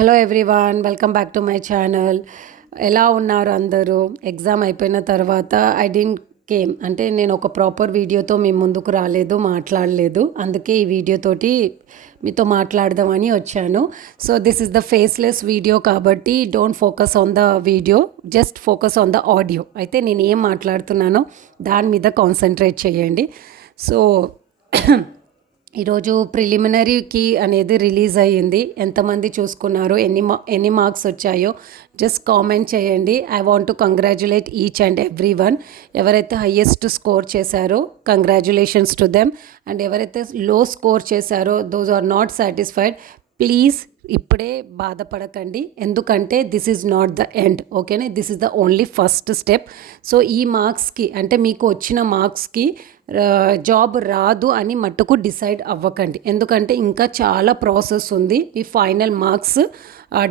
Hello everyone, welcome back to my channel. ఎలా ఉన్నారు అందరూ? ఎగ్జామ్ అయిపోయిన తర్వాత ఐ డింట్ కేమ్ అంటే నేను ఒక ప్రాపర్ వీడియోతో మీ ముందుకు రాలేదు, మాట్లాడలేదు. అందుకే ఈ వీడియోతోటి మీతో మాట్లాడదామని వచ్చాను. So this is the faceless video కాబట్టి don't focus on the video, just focus on the audio. అయితే నేను ఏం మాట్లాడుతున్నానో దాని మీద కాన్సన్ట్రేట్ చేయండి. సో ఈరోజు ప్రిలిమినరీ కీ అనేది రిలీజ్ అయ్యింది. ఎంతమంది చూసుకున్నారో, ఎన్ని మార్క్స్ వచ్చాయో జస్ట్ కామెంట్ చేయండి. I want to congratulate each and every one. ఎవరైతే హయ్యెస్ట్ స్కోర్ చేశారో కంగ్రాచులేషన్స్ టు దెమ్, అండ్ ఎవరైతే లో స్కోర్ చేశారో those are not satisfied, please ఇప్పుడే బాధపడకండి. ఎందుకంటే this is not the end, ఓకేనా? This is the only first step. So ఈ మార్క్స్కి అంటే మీకు వచ్చిన మార్క్స్కి జాబ్ రాదు అని మట్టుకు డిసైడ్ అవ్వకండి. ఎందుకంటే ఇంకా చాలా ప్రాసెస్ ఉంది ఈ ఫైనల్ మార్క్స్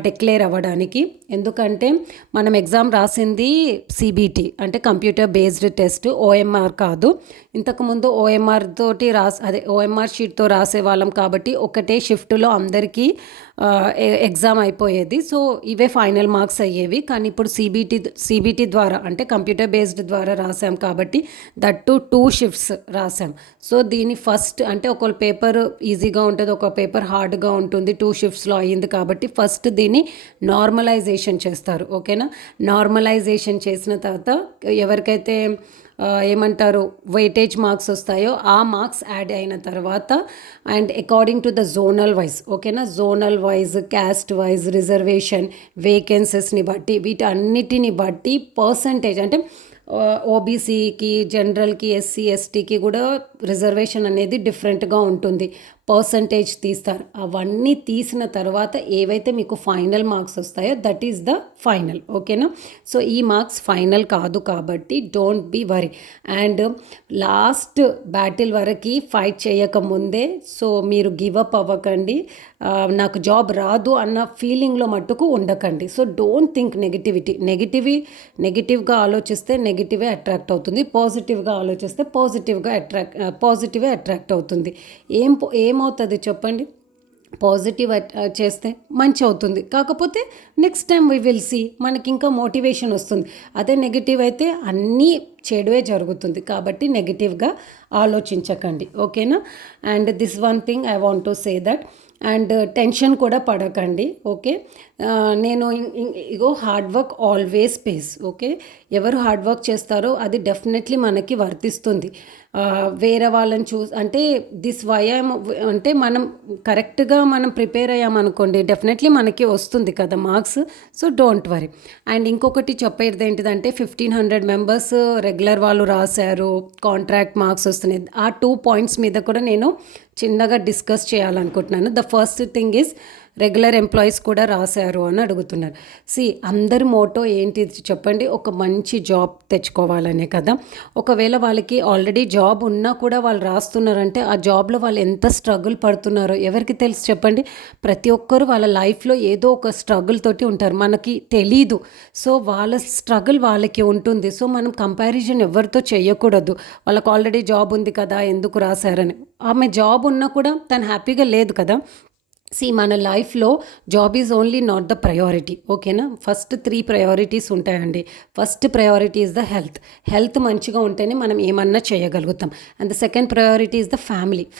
డిక్లేర్ అవ్వడానికి. ఎందుకంటే మనం ఎగ్జామ్ రాసింది సిబిటి అంటే కంప్యూటర్ బేస్డ్ టెస్ట్, ఓఎంఆర్ కాదు. ఇంతకుముందు ఓఎంఆర్ తోటి ఓఎంఆర్ షీట్తో రాసే వాళ్ళం కాబట్టి ఒకటే షిఫ్ట్లో అందరికీ ఎగ్జామ్ అయిపోయేది. సో ఇవే ఫైనల్ మార్క్స్ అయ్యేవి. కానీ ఇప్పుడు సిబిటి ద్వారా అంటే కంప్యూటర్ బేస్డ్ ద్వారా రాసాం కాబట్టి దట్ టూ షిఫ్ట్స్ రాసాం. సో దీని ఫస్ట్ అంటే ఒక పేపర్ ఈజీగా ఉంటుంది, ఒక పేపర్ హార్డ్గా ఉంటుంది. 2 షిఫ్ట్స్లో అయ్యింది కాబట్టి ఫస్ట్ దీన్ని నార్మలైజేషన్ చేస్తారు, ఓకేనా? నార్మలైజేషన్ చేసిన తర్వాత ఎవరికైతే ఏమంటారు వెయిటేజ్ మార్క్స్ వస్తాయో ఆ మార్క్స్ యాడ్ అయిన తర్వాత and according to the zonal wise, ఓకేనా? Zonal wise, caste wise, reservation, వేకెన్సీస్ని బట్టి వీటన్నిటిని బట్టి పర్సంటేజ్ అంటే ఓబీసీకి, జనరల్కి, ఎస్సీ ఎస్టీకి కూడా రిజర్వేషన్ అనేది డిఫరెంట్గా ఉంటుంది. పర్సంటేజ్ తీస్తారు. అవన్నీ తీసిన తర్వాత ఏవైతే మీకు ఫైనల్ మార్క్స్ వస్తాయో దట్ ఈస్ ద ఫైనల్, ఓకేనా? సో ఈ మార్క్స్ ఫైనల్ కాదు కాబట్టి don't be worry. And last battle వరకు ఫైట్ చేయకముందే సో మీరు గివ్ అప్ అవ్వకండి. నాకు జాబ్ రాదు అన్న ఫీలింగ్లో మట్టుకు ఉండకండి. సో డోంట్ థింక్ నెగిటివ్గా ఆలోచిస్తే నెగిటివే అట్రాక్ట్ అవుతుంది. పాజిటివ్గా ఆలోచిస్తే పాజిటివే అట్రాక్ట్ అవుతుంది. ఏమవుతుంది చెప్పండి? పాజిటివ్ చేస్తే మంచి అవుతుంది. కాకపోతే next time we will see, మనకి ఇంకా మోటివేషన్ వస్తుంది. అదే నెగిటివ్ అయితే అన్నీ చెడువే జరుగుతుంది. కాబట్టి నెగిటివ్గా ఆలోచించకండి, ఓకేనా? And this one thing I want to say that. And tension కూడా పడకండి, ఓకే? నేను ఇగో hard work always pays, okay? ఎవరు హార్డ్ వర్క్ చేస్తారో అది డెఫినెట్లీ మనకి వర్తిస్తుంది. వేరే వాళ్ళని అంటే దిస్ అంటే మనం కరెక్ట్గా మనం ప్రిపేర్ అయ్యామనుకోండి డెఫినెట్లీ మనకి వస్తుంది కదా marks. So don't worry. And ఇంకొకటి చెప్పేది ఏంటిదంటే 1500 మెంబర్స్ రెగ్యులర్ వాళ్ళు రాశారు, కాంట్రాక్ట్ మార్క్స్ వస్తున్నాయి. ఆ 2 పాయింట్స్ మీద కూడా నేను చిన్నగా డిస్కస్ చేయాలనుకుంటున్నాను. The first thing is regular employees కూడా రాశారు అని అడుగుతున్నారు. అందరి మోటో ఏంటి చెప్పండి? ఒక మంచి జాబ్ తెచ్చుకోవాలనే కదా. ఒకవేళ వాళ్ళకి ఆల్రెడీ జాబ్ ఉన్నా కూడా వాళ్ళు రాస్తున్నారంటే ఆ జాబ్లో వాళ్ళు ఎంత స్ట్రగుల్ పడుతున్నారో ఎవరికి తెలుసు చెప్పండి? ప్రతి ఒక్కరు వాళ్ళ లైఫ్లో ఏదో ఒక స్ట్రగుల్ తోటి ఉంటారు, మనకి తెలీదు. సో వాళ్ళ స్ట్రగుల్ వాళ్ళకి ఉంటుంది. సో మనం కంపారిజన్ ఎవరితో చేయకూడదు. వాళ్ళకి ఆల్రెడీ జాబ్ ఉంది కదా ఎందుకు రాశారని. ఆమె జాబ్ ఉన్నా కూడా తను హ్యాపీగా లేదు కదా. మన లైఫ్లో job is only not the priority, ఓకేనా? ఫస్ట్ 3 ప్రయారిటీస్ ఉంటాయండి. First priority is the health మంచిగా ఉంటేనే మనం ఏమన్నా చేయగలుగుతాం. And the second priority is the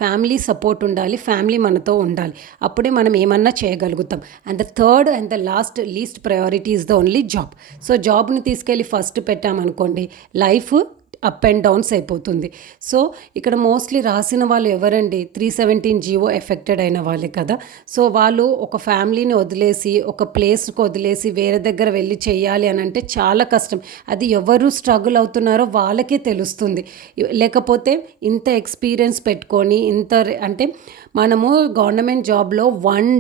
family support ఉండాలి, ఫ్యామిలీ మనతో ఉండాలి, అప్పుడే మనం ఏమన్నా చేయగలుగుతాం. And the third and the least priority is the only job. So జాబ్ని తీసుకెళ్ళి ఫస్ట్ పెట్టామనుకోండి లైఫ్ అప్ అండ్ డౌన్స్ అయిపోతుంది. సో ఇక్కడ మోస్ట్లీ రాసిన వాళ్ళు ఎవరండి? 317 జీవో ఎఫెక్టెడ్ అయిన వాళ్ళే కదా. సో వాళ్ళు ఒక ఫ్యామిలీని వదిలేసి ఒక ప్లేస్కి వదిలేసి వేరే దగ్గర వెళ్ళి చెయ్యాలి అని అంటే చాలా కష్టం. అది ఎవరు స్ట్రగుల్ అవుతున్నారో వాళ్ళకే తెలుస్తుంది. లేకపోతే ఇంత ఎక్స్పీరియన్స్ పెట్టుకొని అంటే మనము గవర్నమెంట్ జాబ్లో 1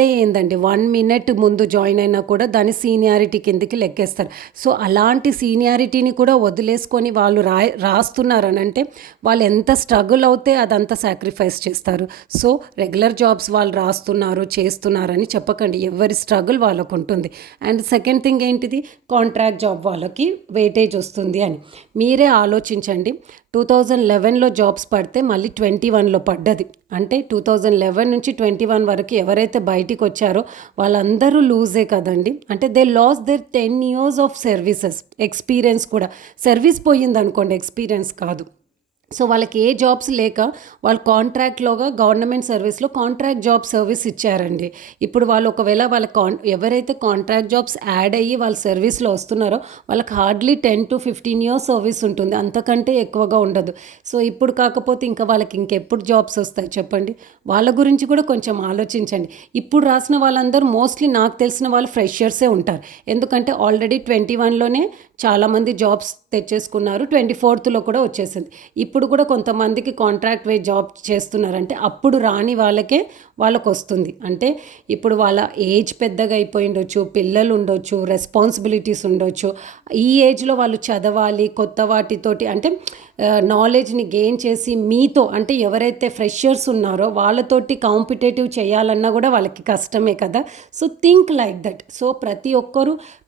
డే ఏందండి 1 మినిట్ ముందు జాయిన్ అయినా కూడా దాని సీనియారిటీ కిందకి లెక్కేస్తారు. సో అలాంటి సీనియారిటీని కూడా వదిలేసుకొని వాళ్ళు రాస్తున్నారని అంటే వాళ్ళు ఎంత స్ట్రగుల్ అవుతే అదంతా సాక్రిఫైస్ చేస్తారు. సో రెగ్యులర్ జాబ్స్ వాళ్ళు చేస్తున్నారని చెప్పకండి. ఎవరి స్ట్రగుల్ వాళ్ళకు ఉంటుంది. అండ్ సెకండ్ థింగ్ ఏంటిది? కాంట్రాక్ట్ జాబ్ వాళ్ళకి వెయిటేజ్ వస్తుంది అని మీరే ఆలోచించండి. 2011లో జాబ్స్ పడితే మళ్ళీ 21లో పడ్డది. పడ్డది. అంటే 2011 నుంచి 21 వరకు ఎవరైతే బయటికి వచ్చారో వాళ్ళందరూ లూజే కదండి. అంటే they loss their 10 years of services, experience కూడా. సర్వీస్ పోయిందనుకోండి, ఎక్స్పీరియన్స్ కాదు. సో వాళ్ళకి ఏ జాబ్స్ లేక వాళ్ళు కాంట్రాక్ట్లోగా గవర్నమెంట్ సర్వీస్లో కాంట్రాక్ట్ జాబ్ సర్వీస్ ఇచ్చారండి. ఇప్పుడు వాళ్ళు ఒకవేళ వాళ్ళ ఎవరైతే కాంట్రాక్ట్ జాబ్స్ యాడ్ అయ్యి వాళ్ళ సర్వీస్లో వస్తున్నారో వాళ్ళకి హార్డ్లీ 10 to 15 years సర్వీస్ ఉంటుంది, అంతకంటే ఎక్కువగా ఉండదు. సో ఇప్పుడు కాకపోతే ఇంకా వాళ్ళకి ఇంకెప్పుడు జాబ్స్ వస్తాయి చెప్పండి. వాళ్ళ గురించి కూడా కొంచెం ఆలోచించండి. ఇప్పుడు రాసిన వాళ్ళందరూ మోస్ట్లీ నాకు తెలిసిన వాళ్ళు ఫ్రెషర్సే ఉంటారు. ఎందుకంటే ఆల్రెడీ 21లోనే చాలామంది జాబ్స్ తెచ్చేసుకున్నారు, 24th కూడా వచ్చేసింది. ఇప్పుడు కూడా కొంతమందికి కాంట్రాక్ట్ వే జాబ్ చేస్తున్నారంటే అప్పుడు రాని వాళ్ళకి వస్తుంది. అంటే ఇప్పుడు వాళ్ళ ఏజ్ పెద్దగా అయిపోయి ఉండొచ్చు, పిల్లలు ఉండొచ్చు, రెస్పాన్సిబిలిటీస్ ఉండొచ్చు. ఈ ఏజ్లో వాళ్ళు చదవాలి, కొత్త వాటితోటి అంటే నాలెడ్జ్ని గెయిన్ చేసి మీతో అంటే ఎవరైతే ఫ్రెషర్స్ ఉన్నారో వాళ్ళతోటి కాంపిటేటివ్ చేయాలన్నా కూడా వాళ్ళకి కష్టమే కదా. So think like that. So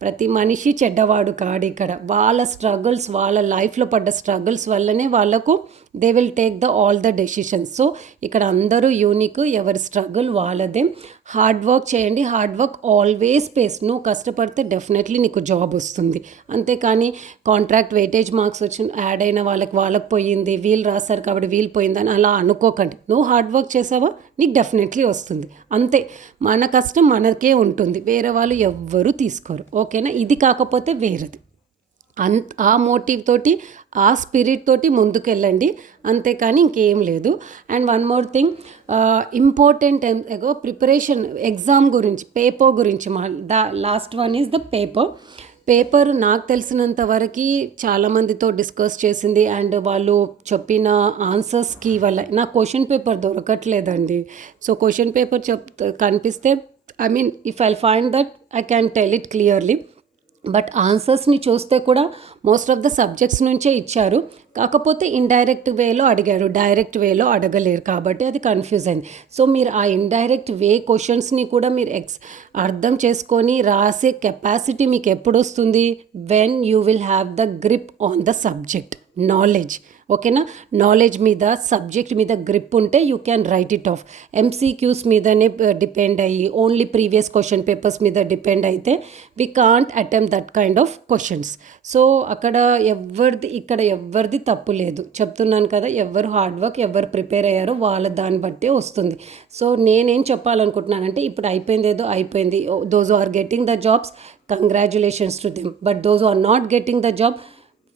ప్రతి మనిషి చెడ్డవాడు కాడు. ఇక్కడ వాళ్ళ స్ట్రగుల్స్, వాళ్ళ లైఫ్లో పడ్డ స్ట్రగుల్స్ వల్లనే వాళ్ళకు they will take all the decisions. So ఇక్కడ అందరూ యూనిక్, ఎవరి స్ట్రగుల్ వాళ్ళదే. హార్డ్ వర్క్ చేయండి, హార్డ్ వర్క్ ఆల్వేస్ పేస్. నువ్వు కష్టపడితే డెఫినెట్లీ నీకు జాబ్ వస్తుంది. అంతేకాని కాంట్రాక్ట్ వెయిటేజ్ మార్క్స్ వచ్చి యాడ్ అయిన వాళ్ళకి పోయింది, వీళ్ళు రాశారు కాబట్టి వీళ్ళు పోయిందని అలా అనుకోకండి. నువ్వు హార్డ్ వర్క్ చేసావా నీకు డెఫినెట్లీ వస్తుంది. అంతే, మన కష్టం మనకే ఉంటుంది, వేరే వాళ్ళు ఎవ్వరూ తీసుకోరు. ఓకేనా? ఇది కాకపోతే వేరేది. ఆ మోటివ్ తోటి, ఆ స్పిరిట్ తోటి ముందుకెళ్ళండి, అంతేకాని ఇంకేం లేదు. And one more thing, important preparation exam గురించి, పేపర్ గురించి last one is the paper నాకు తెలిసినంత వరకు చాలామందితో డిస్కస్ చేసింది అండ్ వాళ్ళు చెప్పిన ఆన్సర్స్కి వల్ల నాకు క్వశ్చన్ పేపర్ దొరకట్లేదండి. సో క్వశ్చన్ పేపర్ కనిపిస్తే if I find that I can tell it clearly. But ఆన్సర్స్ని చూస్తే కూడా మోస్ట్ ఆఫ్ ద సబ్జెక్ట్స్ నుంచే ఇచ్చారు, కాకపోతే ఇండైరెక్ట్ వేలో అడిగారు, డైరెక్ట్ వేలో అడగలేరు కాబట్టి అది కన్ఫ్యూజ్ అయింది. సో మీరు ఆ ఇండైరెక్ట్ వే క్వశ్చన్స్ని కూడా మీరు అర్థం చేసుకొని రాసే కెపాసిటీ మీకు ఎప్పుడు వస్తుంది? When you will have the grip on the subject, knowledge. ఓకేనా? నాలెడ్జ్ మీద, సబ్జెక్ట్ మీద గ్రిప్ ఉంటే you can write it of. MCQs మీదనే డిపెండ్ అయ్యి ఓన్లీ ప్రీవియస్ క్వశ్చన్ పేపర్స్ మీద డిపెండ్ అయితే we can't attempt that kind of questions. So అక్కడ ఇక్కడ ఎవరిది తప్పు లేదు, చెప్తున్నాను కదా. ఎవరు హార్డ్ వర్క్, ఎవరు ప్రిపేర్ అయ్యారో వాళ్ళ దాన్ని బట్టే వస్తుంది. సో నేనేం చెప్పాలనుకుంటున్నానంటే, ఇప్పుడు అయిపోయింది. Those are getting the jobs, congratulations to them. But those are not getting the job,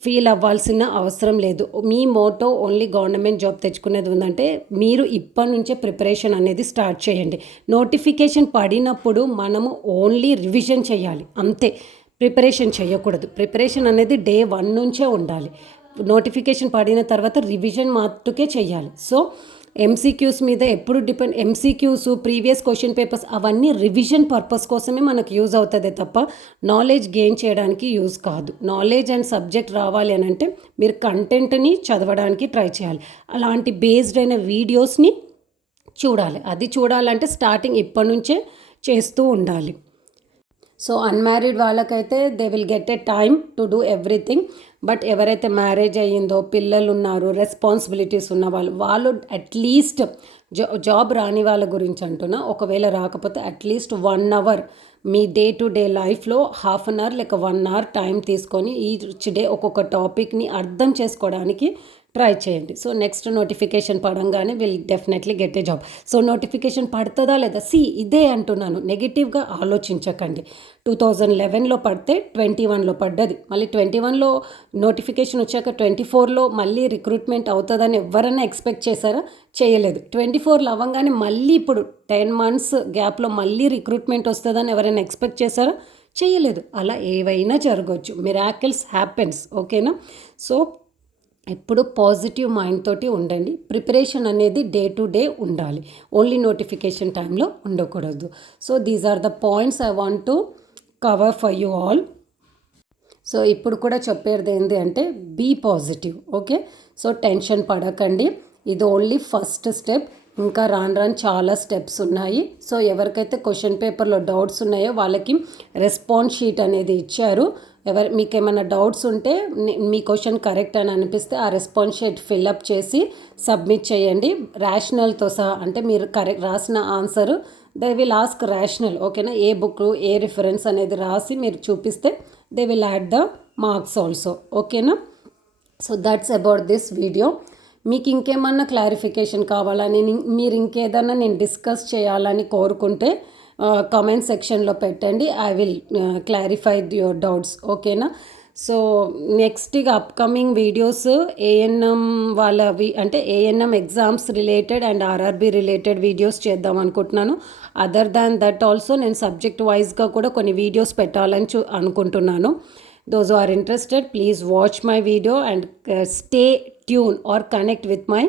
feel అవ్వాల్సిన అవసరం లేదు. మీ మోటో ఓన్లీ గవర్నమెంట్ జాబ్ తెచ్చుకునేది ఉందంటే మీరు ఇప్పటి నుంచే ప్రిపరేషన్ అనేది స్టార్ట్ చేయండి. నోటిఫికేషన్ పడినప్పుడు మనము ఓన్లీ రివిజన్ చేయాలి, అంతే. ప్రిపరేషన్ చేయకూడదు. ప్రిపరేషన్ అనేది day 1 నుంచే ఉండాలి. నోటిఫికేషన్ పడిన తర్వాత రివిజన్ మాత్రమే చేయాలి. సో ఎంసీక్యూస్ మీద ఎప్పుడు depend, MCQs, previous question papers అవన్నీ రివిజన్ పర్పస్ కోసమే మనకు యూజ్ అవుతుంది తప్ప నాలెడ్జ్ గెయిన్ చేయడానికి యూజ్ కాదు. నాలెడ్జ్ అండ్ సబ్జెక్ట్ రావాలి అని అంటే మీరు కంటెంట్ని చదవడానికి ట్రై చేయాలి. అలాంటి బేస్డ్ అయిన వీడియోస్ని చూడాలి. అది చూడాలంటే స్టార్టింగ్ ఇప్పటి నుంచే చేస్తూ ఉండాలి. సో అన్మ్యారీడ్ వాళ్ళకైతే they will get a time to do everything. But ఎవరైతే మ్యారేజ్ అయ్యిందో, పిల్లలు ఉన్నారు, రెస్పాన్సిబిలిటీస్ ఉన్న వాళ్ళు అట్లీస్ట్ జాబ్ రాని వాళ్ళ గురించి అంటున్నా, ఒకవేళ రాకపోతే at least 1 hour me day to day లైఫ్లో 1/2 hour లేక 1 hour టైం తీసుకొని ఈచ్ డే ఒక్కొక్క టాపిక్ని అర్థం చేసుకోవడానికి ట్రై చేయండి. సో నెక్స్ట్ నోటిఫికేషన్ పడంగానే will definitely get a job. So notification పడుతుందా లేదా, ఇదే అంటున్నాను, నెగిటివ్గా ఆలోచించకండి. 2011లో పడితే 21లో పడ్డది, మళ్ళీ 21లో నోటిఫికేషన్ వచ్చాక 24లో మళ్ళీ రిక్రూట్మెంట్ అవుతుందని ఎవరైనా ఎక్స్పెక్ట్ చేశారా? చేయలేదు. 24లో అవ్వగానే మళ్ళీ ఇప్పుడు 10 months గ్యాప్లో మళ్ళీ రిక్రూట్మెంట్ వస్తుందని ఎవరైనా ఎక్స్పెక్ట్ చేశారా? చేయలేదు. అలా ఏవైనా జరగవచ్చు, మిరాకిల్స్ హ్యాపెన్స్. ఓకేనా? సో ఎప్పుడు పాజిటివ్ మైండ్ తోటి ఉండండి. ప్రిపరేషన్ అనేది డే టు డే ఉండాలి, ఓన్లీ నోటిఫికేషన్ టైంలో ఉండకూడదు. So these are the points I want to cover for you all. So ఇప్పుడు కూడా చెప్పేది ఏంటి అంటే be positive. Okay? So tension పడకండి, ఇది ఓన్లీ ఫస్ట్ స్టెప్. ఇంకా రాను చాలా స్టెప్స్ ఉన్నాయి. సో ఎవరికైతే క్వశ్చన్ పేపర్లో డౌట్స్ ఉన్నాయో వాళ్ళకి రెస్పాన్స్ షీట్ అనేది ఇచ్చారు, మీకు ఏమైనా డౌట్స్ ఉంటే మీ క్వశ్చన్ కరెక్ట్ అని అనిపిస్తే ఆ రెస్పాన్స్ షీట్ ఫిల్అప్ చేసి సబ్మిట్ చేయండి ర్యాషనల్తో సహా. అంటే మీరు కరెక్ట్ రాసిన answer they will ask rational, ఓకేనా. ఏ బుక్ ఏ రిఫరెన్స్ అనేది రాసి మీరు చూపిస్తే they will add the marks also, ఓకేనా. So that's about this video. మీకు ఇంకేమన్నా క్లారిఫికేషన్ కావాలని మీరు ఇంకేదన్నా నేను డిస్కస్ చేయాలని కోరుకుంటే కామెంట్ సెక్షన్లో పెట్టండి. I will clarify your doubts, ఓకేనా. సో నెక్స్ట్ ఇక అప్కమింగ్ వీడియోస్ ఏఎన్ఎం వాళ్ళవి అంటే ANM exams related and RRB related videos చేద్దాం అనుకుంటున్నాను. అదర్ దాన్ దట్ ఆల్సో నేను సబ్జెక్ట్ వైజ్గా కూడా కొన్ని వీడియోస్ పెట్టాలని అనుకుంటున్నాను. Those who are interested, please watch my video and stay tuned or connect with my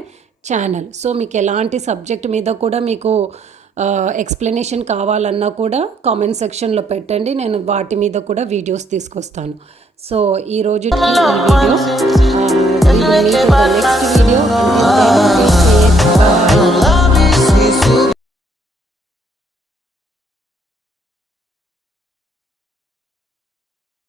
channel. So మీకు ఎలాంటి సబ్జెక్ట్ మీద కూడా మీకు ఎక్స్ప్లెనేషన్ కావాలన్నా కూడా కామెంట్ సెక్షన్లో పెట్టండి, నేను వాటి మీద కూడా వీడియోస్ తీసుకొస్తాను. సో ఈ రోజు వీడియో నెక్స్ట్ వీడియో